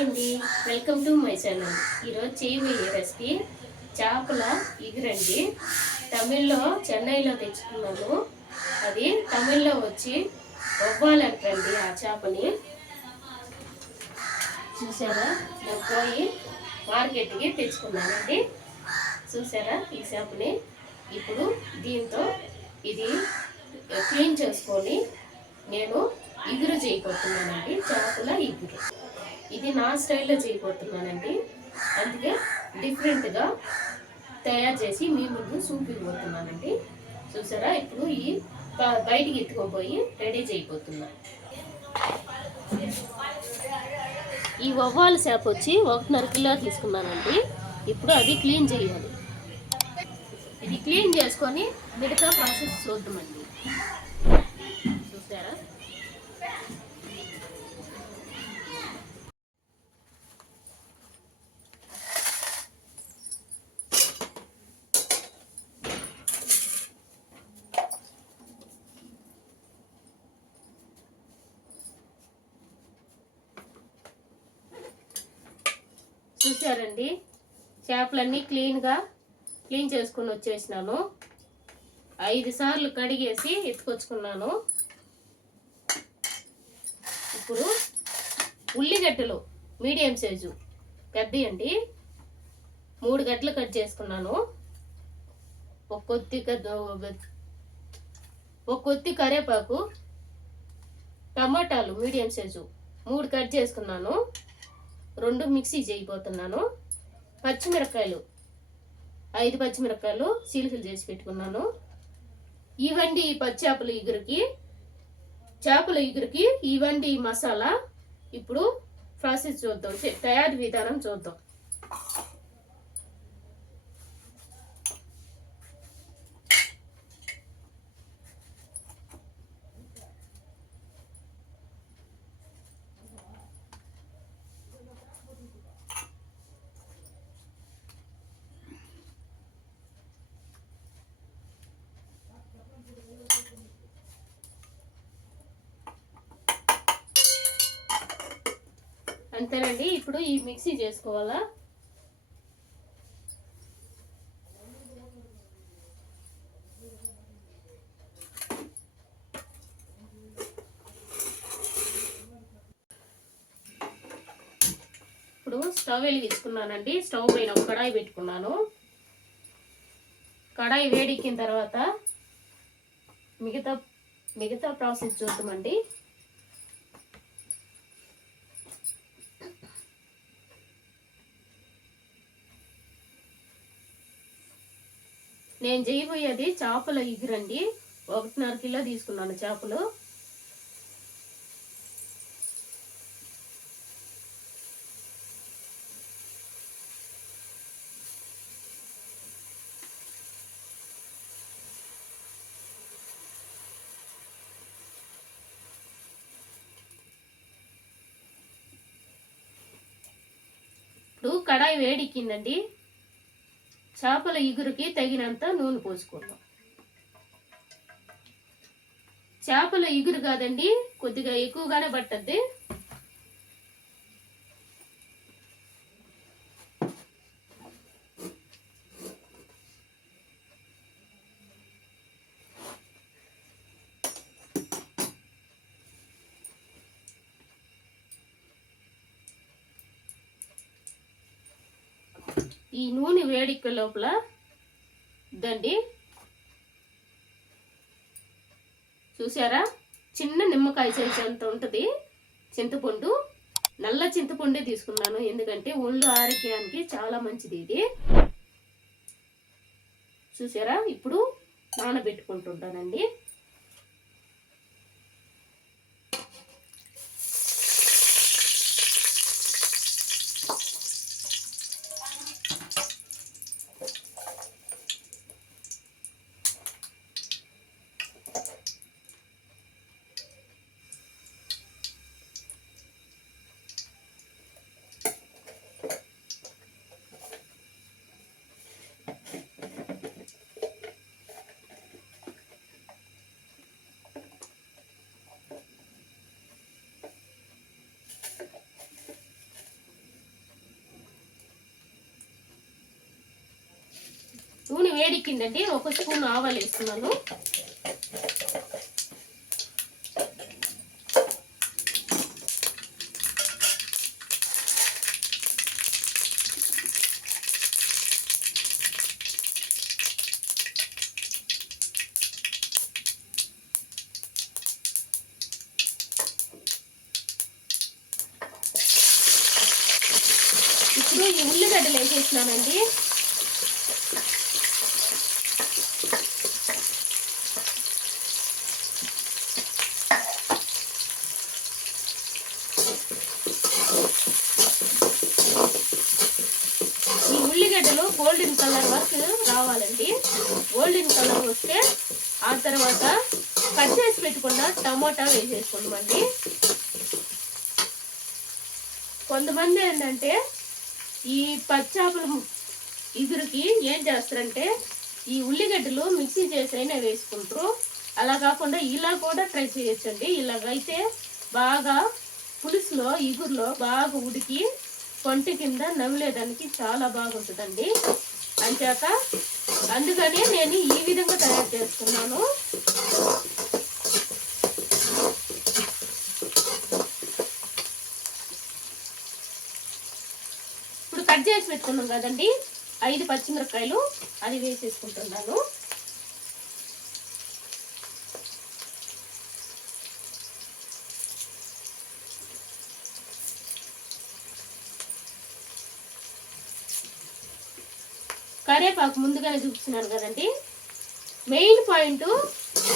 అండి, welcome to my channel. ఈరోజు చేయబోయే రెసిపీ చేపల ఇగురండి. తమిళ్లో చెన్నైలో తెచ్చుకున్నాను. అది తమిళ్లో వచ్చి ఒవ్వాలంటండి. ఆ చేపని చూసారా, నేను పోయి మార్కెట్కి తెచ్చుకున్నానండి. చూసారా ఈ చేపని. ఇప్పుడు దీంతో ఇది క్లీన్ చేసుకొని నేను ఇగురు చేయబోతున్నానండి. చేపల ఇగురు ఇది నా స్టైల్లో చేయబోతున్నానండి. అందుకే డిఫరెంట్గా తయారు చేసి మీ ముందు చూపిపోతున్నానండి. చూసారా, ఇప్పుడు ఈ బయటికి ఎత్తుకోపోయి రెడీ చేయబోతున్నాను. ఈ ఒవ్వాల చేప వచ్చి 1.5 కిలో తీసుకున్నానండి. ఇప్పుడు అది క్లీన్ చేయాలి. ఇది క్లీన్ చేసుకొని మిగతా ప్రాసెస్ చూద్దామండి. చూసారా, చూసారండి, చేపలన్నీ క్లీన్ చేసుకుని వచ్చేసినాను. 5 సార్లు కడిగేసి ఎత్తుకొచ్చుకున్నాను. ఇప్పుడు ఉల్లిగడ్డలు మీడియం సైజు పెద్దవి అండి, 3 గడ్డలు కట్ చేసుకున్నాను. ఒక కొద్ది కరివేపాకు, టమాటాలు మీడియం సైజు 3 కట్ చేసుకున్నాను. 2 మిక్సీ చేయబోతున్నాను. పచ్చిమిరపకాయలు 5 పచ్చిమిరపకాయలు చీలికలు చేసి పెట్టుకున్నాను. ఇవండి చేపల ఇగురికి ఇవండి మసాలా. ఇప్పుడు ప్రాసెస్ చూద్దాం, తయారీ విధానం చూద్దాం. అంతేనండి. ఇప్పుడు ఈ మిక్సీ చేసుకోవాలా. ఇప్పుడు స్టవ్ వెలిగించుకున్నానండి. స్టవ్ పైన ఒక కడాయి పెట్టుకున్నాను. కడాయి వేడెక్కిన తర్వాత మిగతా ప్రాసెస్ చూద్దామండి. నేను చేయబోయేది చేపల ఇగురండి. 1.5 కిలో తీసుకున్నాను చేపలు. ఇప్పుడు కడాయి వేడెక్కిందండి. చేపల ఇగురికి తగినంత నూనె పోసుకుందాం. చేపల ఇగురు కాదండి, కొద్దిగా ఎక్కువగానే పట్టద్ది. ఈ నూనె వేడిక్క లోపల దండి, చూసారా, చిన్న నిమ్మకాయ సైజు అంత ఉంటుంది చింతపండు. నల్ల చింతపండే తీసుకున్నాను, ఎందుకంటే ఒళ్ళు ఆరోగ్యానికి చాలా మంచిది ఇది. చూసారా, ఇప్పుడు నానబెట్టుకుంటుంటానండి. నూనె వేడికిందండి, 1 స్పూన్ ఆవాలు వేస్తున్నాను. ఇప్పుడు ఈ ఉల్లిగడ్డలు వేసేసినానండి. ఈ ఉల్లిగడ్డలు గోల్డెన్ కలర్ వరకు రావాలండి. గోల్డెన్ కలర్ వస్తే ఆ తర్వాత కట్ చేసి పెట్టుకున్న టమోటా వేసేసుకుందామండి. కొంతమంది ఏంటంటే ఈ పచ్చాపల ఇగురికి ఏం చేస్తారంటే ఈ ఉల్లిగడ్డలు మిక్సీ చేసైనా వేసుకుంటారు. అలా కాకుండా ఇలా కూడా ట్రై చేయొచ్చండి. ఇలాగైతే బాగా పులుసులో ఇగురులో బాగా ఉడికి పొంటి కింద నవ్వులేదానికి చాలా బాగుంటుందండి. అంచాక అందుకనే నేను ఈ విధంగా తయారు చేస్తున్నాను. ఇప్పుడు కట్ చేసి పెట్టుకున్నాం కదండి 5 పచ్చిమిరపకాయలు, అది వేసేసుకుంటున్నాను. కరివేపాకు ముందుగానే చూపిస్తున్నాను కదండి. మెయిన్ పాయింట్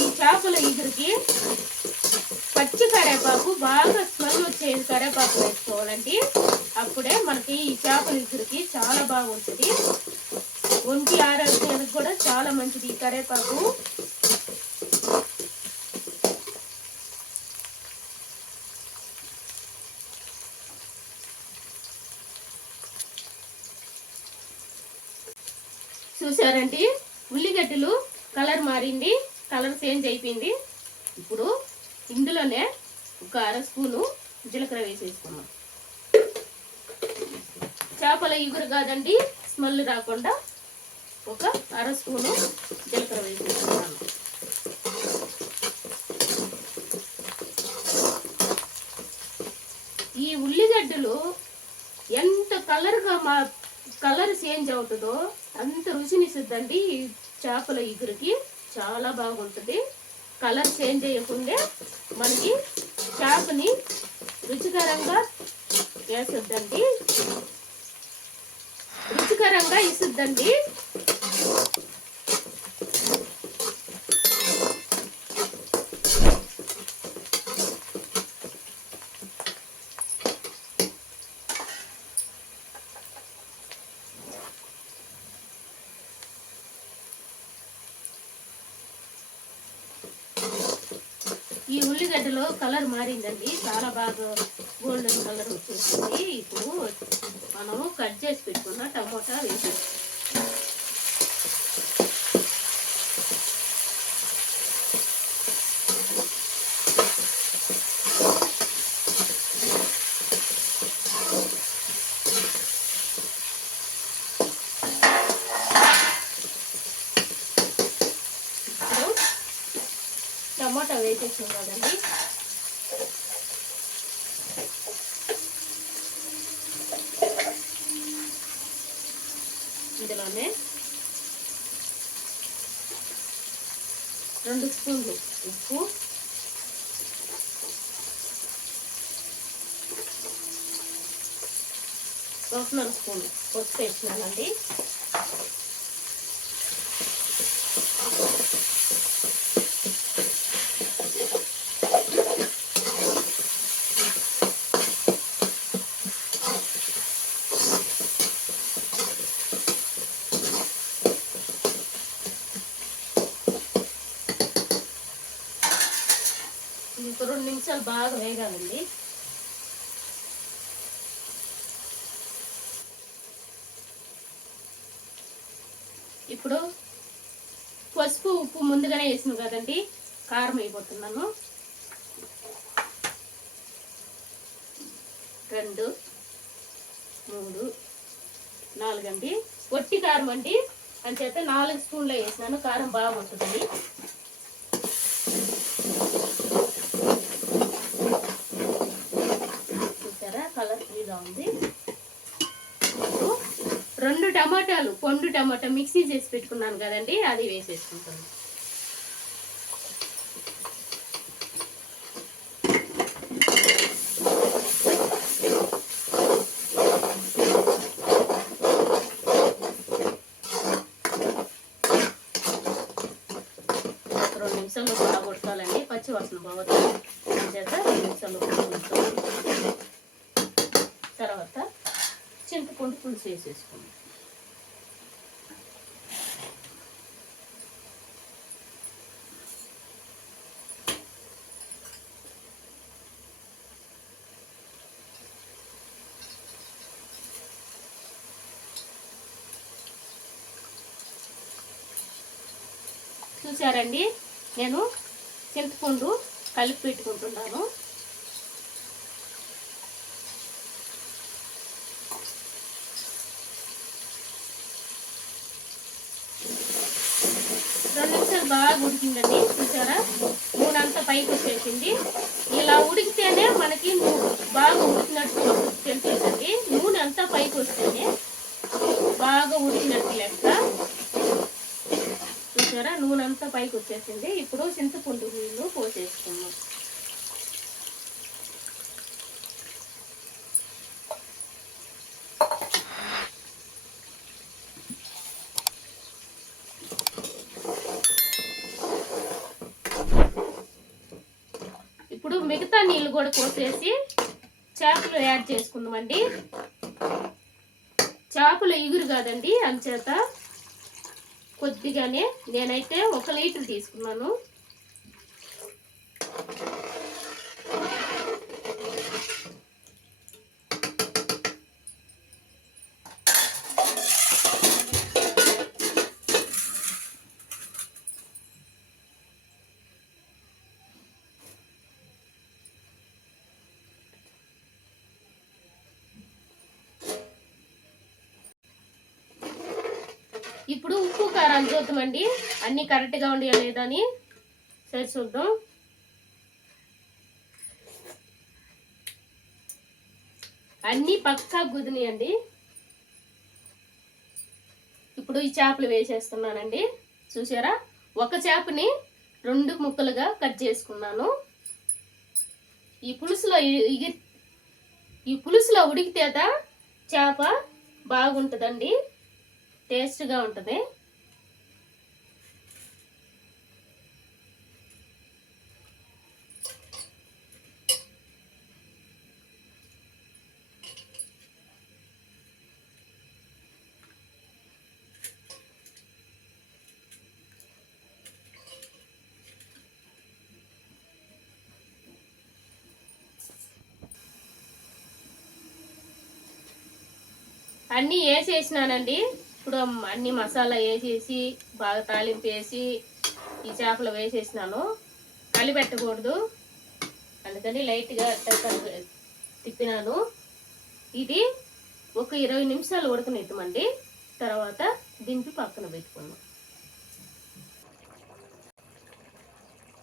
ఈ చేపల ఇగురికి పచ్చి కరివేపాకు బాగా స్మెల్ వచ్చేది కరివేపాకు వేసుకోవాలండి. అప్పుడే మనకి ఈ చేపల ఇగురికి చాలా బాగుంటుంది. ఒంటి ఆరోగ్యానికి కూడా చాలా మంచిది ఈ కరివేపాకు. చూసారండి, ఉల్లిగడ్డలు కలర్ మారింది, కలర్ చేంజ్ అయిపోయింది. ఇప్పుడు ఇందులోనే 1/2 స్పూను జీలకర్ర వేసేసుకున్నాం. చేపల ఇగురు కాదండి, స్మెల్ రాకుండా 1/2 స్పూను జీలకర్ర వేసేసుకున్నాను. ఈ ఉల్లిగడ్డలు ఎంత కలర్ చేంజ్ అవుతుందో అంత రుచినిస్తుందండి. ఈ చేపల ఇగురికి చాలా బాగుంటుంది. కలర్ చేంజ్ అయ్యకుండా మనకి చేపని రుచికరంగా వేస్తుందండి, రుచికరంగా ఇస్తుందండి. ఈ ఉల్లిగడ్డలో కలర్ మారిందండి, చాలా బాగా గోల్డెన్ కలర్ వచ్చేసింది. ఇప్పుడు మనము కట్ చేసి పెట్టుకున్న టమోటా వేసేస్తాం. టమాటా వేసేసాం కదండి, ఇందులోనే 2 స్పూన్లు ఉప్పు, 1/2 స్పూన్ పసుపు వేసినానండి. ఇంకో 2 నిమిషాలు బాగా వేగాలండి. ఇప్పుడు పసుపు ఉప్పు ముందుగానే వేసినాం కదండి, కారం అయిపోతున్నాను. 2, 3, 4 అండి. ఒట్టి కారం అండి, అంచేత 4 స్పూన్లు వేసినాను, కారం బాగుంటుంది. చూసారా కలర్ఫుల్గా ఉంది. 2 టమాటాలు, పండు టమాటా మిక్సీ చేసి పెట్టుకున్నాను కదండి, అది వేసేసుకుంటాను. బాగా ఉడకాలండి, పచ్చి వాసన పోవద్దు. చేత 2 నిమిషాలు తర్వాత చింతపండు పులుసు వేసేసుకోండి. చూసారండి, నేను చింతపండు కలిపి పెట్టుకుంటున్నాను. రెండు నిమిషాలు బాగా ఉడికిందండి. చూసారా, నూనె అంతా పైకి వచ్చేసింది. ఇలా ఉడికితేనే మనకి బాగా ఉడికినట్టు తెలిసేదండి. నూనె అంతా పైకి వస్తేనే బాగా ఉడికినట్టు లెక్క. చూసారా, నూనె అంతా పైకి వచ్చేసింది. ఇప్పుడు చింతపండు నీళ్ళు పోసేసుకున్నాం. ఇప్పుడు మిగతా నీళ్ళు కూడా పోసేసి చేపలు యాడ్ చేసుకుందామండి. చేపలు ఎగురు కాదండి, అంచేత కొద్దిగానే, నేనైతే 1 లీటర్ తీసుకున్నాను. ఇప్పుడు ఉప్పు కారాలు చూద్దామండి, అన్నీ కరెక్ట్గా ఉండయా లేదా అని సరి చూద్దాం. అన్నీ పక్కా కుదినాయండి. ఇప్పుడు ఈ చేపలు వేసేస్తున్నానండి. చూసారా, ఒక చేపని 2 ముక్కలుగా కట్ చేసుకున్నాను. ఈ పులుసులో ఉడికితేట చేప బాగుంటుందండి, టేస్ట్గా ఉంటుంది. అన్నీ వేసేసినానండి. ఇప్పుడు అన్ని మసాలా వేసేసి బాగా తాలింపు వేసి ఈ చేపలు వేసేసినాను. కలిపెట్టకూడదు, అందుకని లైట్గా తిప్పినాను. ఇది ఒక 20 నిమిషాలు ఉడకనిద్దామండి. తర్వాత దింపి పక్కన పెట్టుకున్నాం.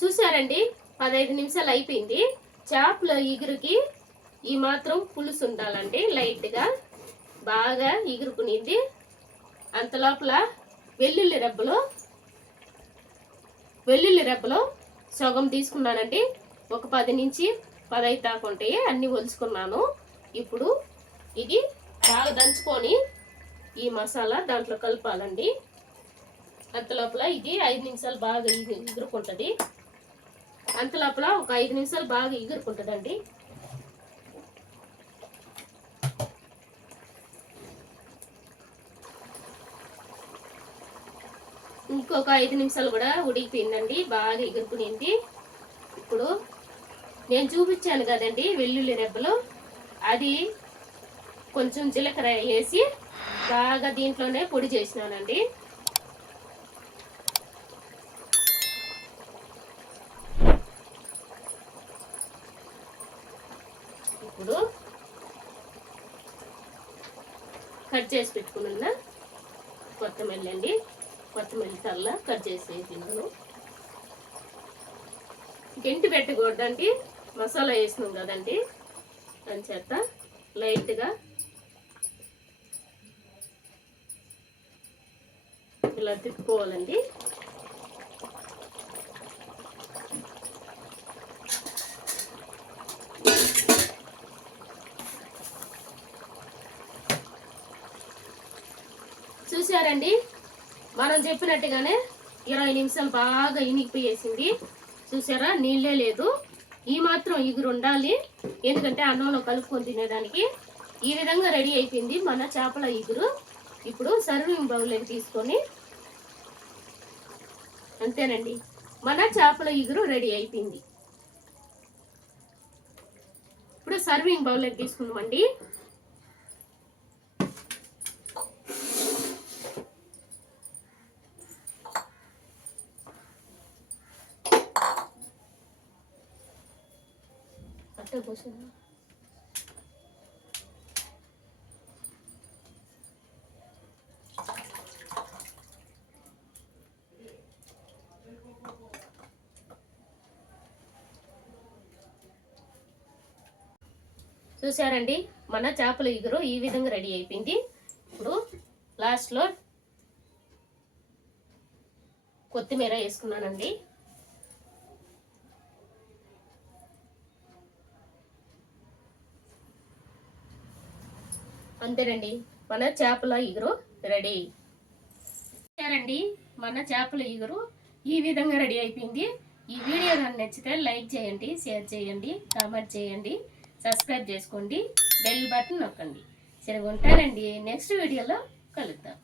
చూసారండి, 15 నిమిషాలు అయిపోయింది. చేపల ఎగురుకి ఈ మాత్రం పులుసు ఉండాలండి, లైట్గా బాగా ఎగురుకునింది. అంత లోపల వెల్లుల్లి రెబ్బలో సగం తీసుకున్నానండి. ఒక 10 నుంచి 15 దాకా ఉంటాయి, అన్నీ ఒలుచుకున్నాను. ఇప్పుడు ఇది బాగా దంచుకొని ఈ మసాలా దాంట్లో కలపాలండి. అంత లోపల ఇది 5 నిమిషాలు బాగా ఎగురుకుంటుంది. అంత లోపల ఒక 5 నిమిషాలు బాగా ఎగురుకుంటుందండి. ఇంకొక 5 నిమిషాలు కూడా ఉడికిపోయిందండి, బాగా ఎగురుకునింది. ఇప్పుడు నేను చూపించాను కదండి వెల్లుల్లి రెబ్బలు, అది కొంచెం జీలకర్ర వేసి బాగా దీంట్లోనే పొడి చేసినానండి. ఇప్పుడు కట్ చేసి పెట్టుకున్నా కొత్తిమీర అండి, కొత్తిమీర తల్ల కట్ చేసేసినాను. గంటి పెట్టకూడదండి, మసాలా వేసినాం కదండి, అని చేత లైట్గా ఇలా తిప్పుకోవాలండి. చూసారండి, మనం చెప్పినట్టుగానే 20 నిమిషాలు బాగా ఇనిగిపోయేసింది. చూసారా, నీళ్ళే లేదు. ఈ మాత్రం ఇగురు ఉండాలి, ఎందుకంటే అన్నంలో కలుపుకొని తినేదానికి. ఈ విధంగా రెడీ అయిపోయింది మన చేపల ఇగురు. ఇప్పుడు సర్వింగ్ బౌల్లోకి తీసుకొని, అంతేనండి, మన చేపల ఇగురు రెడీ అయిపోయింది. ఇప్పుడు సర్వింగ్ బౌల్లోకి తీసుకుందామండి. అట్టే పోసాను. చూసారండి, మన చేపల ఇగురు ఈ విధంగా రెడీ అయిపోయింది. ఇప్పుడు లాస్ట్లో కొత్తిమీర వేసుకున్నానండి. అంతేనండి, మన చేపల ఇగురు రెడీ. చూసారండి, మన చేపల ఇగురు ఈ విధంగా రెడీ అయిపోయింది. ఈ వీడియో కానీ నచ్చితే లైక్ చేయండి, షేర్ చేయండి, కామెంట్ చేయండి, సబ్స్క్రైబ్ చేసుకోండి, బెల్ బటన్ నొక్కండి. సరే, ఉంటానండి, నెక్స్ట్ వీడియోలో కలుద్దాం.